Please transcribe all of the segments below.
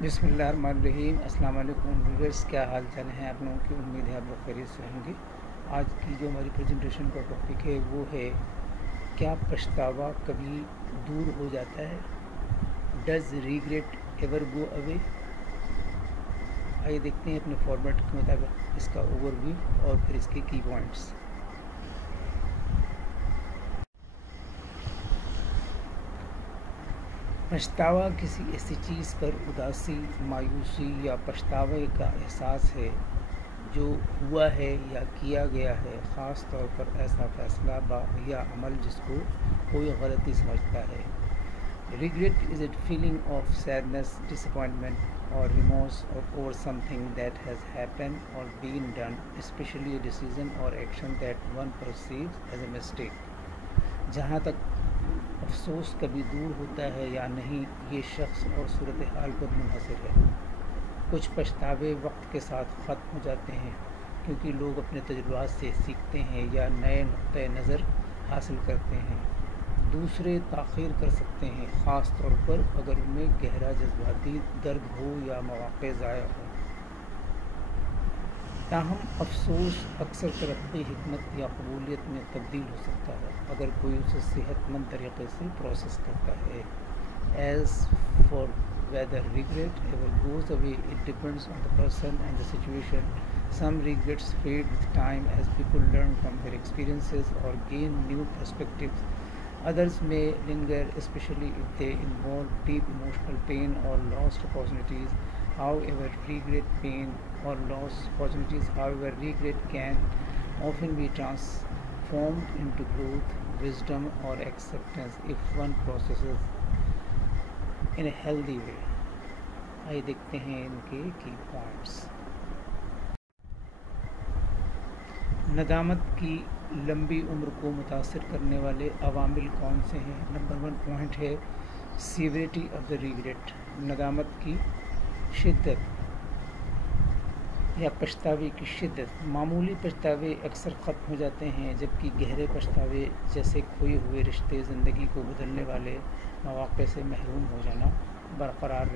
बिस्मिल्लाहिर्रहमानिर्रहीम। अस्सलाम वालेकुम व्यूअर्स, क्या हाल चाल हैं आप लोगों की। उम्मीद है आप लोग खैरियत से होंगे। आज की जो हमारी प्रेजेंटेशन का टॉपिक है वो है, क्या पछतावा कभी दूर हो जाता है? Does regret ever go away? आइए देखते हैं अपने फॉर्मेट के मुताबिक इसका ओवरव्यू और फिर इसके की पॉइंट्स। पछतावा किसी ऐसी चीज़ पर उदासी, मायूसी या पछतावे का एहसास है जो हुआ है या किया गया है, ख़ास तौर पर ऐसा फ़ैसला या अमल जिसको कोई गलती समझता है। Regret is it feeling of sadness, disappointment और remorse over something that has happen और been done, specially a decision और action that one perceives as a mistake. जहाँ तक अफसोस कभी दूर होता है या नहीं, ये शख्स और सूरत हाल पर मुनहसर है। कुछ पछतावे वक्त के साथ ख़त्म हो जाते हैं क्योंकि लोग अपने तजुर्बात से सीखते हैं या नए नुक्ते नज़र हासिल करते हैं। दूसरे ताख़ीर कर सकते हैं, ख़ास तौर पर अगर उनमें गहरा जज्बाती दर्द हो या मौक़े ज़ाया हो। ताहम अफसोस अक्सर तरक्की, हिकमत या कबूलियत में तब्दील हो सकता है अगर कोई उसे सेहतमंद तरीके से प्रोसेस करता है। As for whether regret ever goes away, it depends on the person and the situation. Some regrets fade with time as people learn from their experiences or gain new perspectives. Others may linger, especially if they involve deep emotional pain or lost opportunities. However, regret can often be transformed into growth, wisdom, or acceptance if one processes in a healthy way. आइए देखते हैं इनके की points. नदामत की लंबी उम्र को मुतासर करने वाले अवामिल कौन से हैं? नंबर 1 पॉइंट है सीवरिटी ऑफ द रिग्रेट। नदामत की शिद्दत या पछतावे की शिद्दत। मामूली पछतावे अक्सर ख़त्म हो जाते हैं, जबकि गहरे पछतावे जैसे खोए हुए रिश्ते, ज़िंदगी को बदलने वाले मौक़े से महरूम हो जाना बरकरार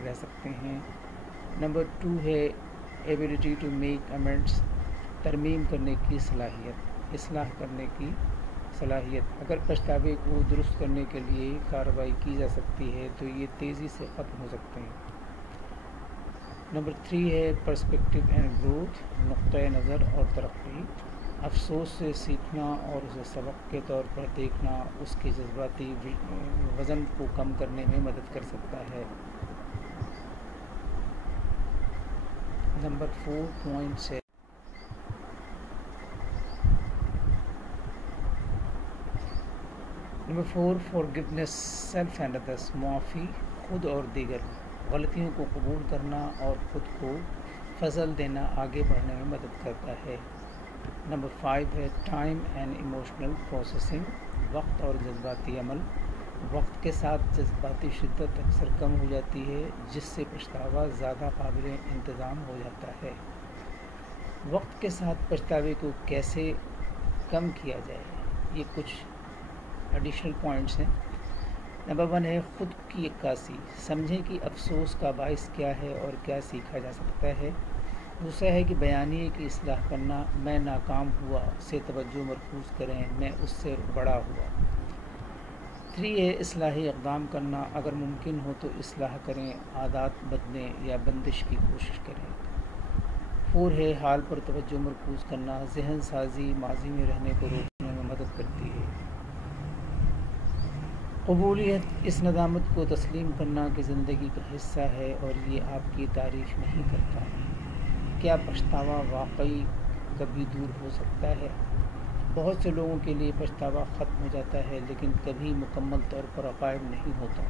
रह सकते हैं। नंबर 2 है एबिलिटी टू मेक अमेंड्स। तरमीम करने की सलाहियत, इस्लाह करने की सलाहियत। अगर पछतावे को दुरुस्त करने के लिए कार्रवाई की जा सकती है तो ये तेज़ी से ख़त्म हो सकते हैं। नंबर 3 है पर्सपेक्टिव एंड ग्रोथ, नुक्ते नज़र और तरक्की। अफसोस से सीखना और उसे सबक के तौर पर देखना उसके जज्बाती वज़न को कम करने में मदद कर सकता है। नंबर 4 पॉइंट्स है number 4 forgiveness, self and others. मुआफ़ी, खुद और दीगर। गलतियों को कबूल करना और ख़ुद को फजल देना आगे बढ़ने में मदद करता है। नंबर 5 है टाइम एंड इमोशनल प्रोसेसिंग, वक्त और जज्बाती अमल। वक्त के साथ जज्बाती शिद्दत अक्सर कम हो जाती है, जिससे पछतावा ज़्यादा काबिल इंतज़ाम हो जाता है। वक्त के साथ पछतावे को कैसे कम किया जाए, ये कुछ एडिशनल पॉइंट्स हैं। नंबर 1 है ख़ुद की अक्कासी। समझें कि अफसोस का बाइस क्या है और क्या सीखा जा सकता है। दूसरा है कि बयानिए की इस्लाह करना। मैं नाकाम हुआ से तवज्जो मरकूज़ करें, मैं उससे बड़ा हुआ। 3 है इस्लाही इक़दाम करना। अगर मुमकिन हो तो इस्लाह करें, आदत बदलें या बंदिश की कोशिश करें। 4 है हाल पर तवज्जो मरकूज़ करना। ज़हन साजी माजी में रहने को रोकने में मदद करती है। कबूलियत, इस नदामत को तस्लीम करना कि ज़िंदगी का हिस्सा है और ये आपकी तारीफ़ नहीं करता। क्या पछतावा वाकई कभी दूर हो सकता है? बहुत से लोगों के लिए पछतावा ख़त्म हो जाता है, लेकिन कभी मुकम्मल तौर पर गायब नहीं होता।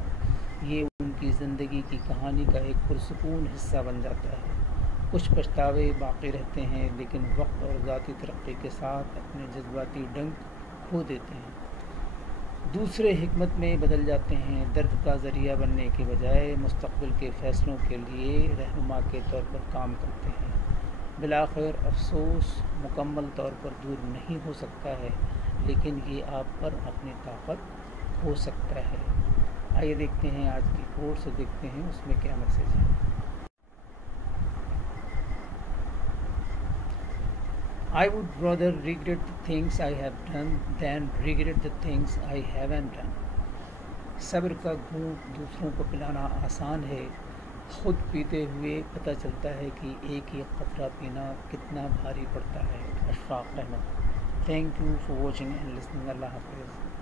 ये उनकी ज़िंदगी की कहानी का एक पुरसुकून हिस्सा बन जाता है। कुछ पछतावे बाकी रहते हैं, लेकिन वक्त और ज़ाती तरक्की के साथ अपने जज्बाती डंक खो देते हैं। दूसरे हिकमत में बदल जाते हैं, दर्द का ज़रिया बनने के बजाय मुस्तक़बिल के फ़ैसलों के लिए रहनुमा के तौर पर काम करते हैं। बिलाखिर अफसोस मुकम्मल तौर पर दूर नहीं हो सकता है, लेकिन ये आप पर अपनी ताकत खो सकता है। آئیے دیکھتے ہیں آج کی کوٹ سے، دیکھتے ہیں اس میں کیا میسیج ہے۔ I would rather regret the things I have done than regret the things I haven't done. صبر کا گھونٹ دوسروں کو پلانا آسان ہے، خود پیتے ہوئے پتہ چلتا ہے کہ ایک ہی قطرہ پینا کتنا بھاری پڑتا ہے۔ Ashfaq Ahmad. Thank you for watching and listening. اللہ حافظ۔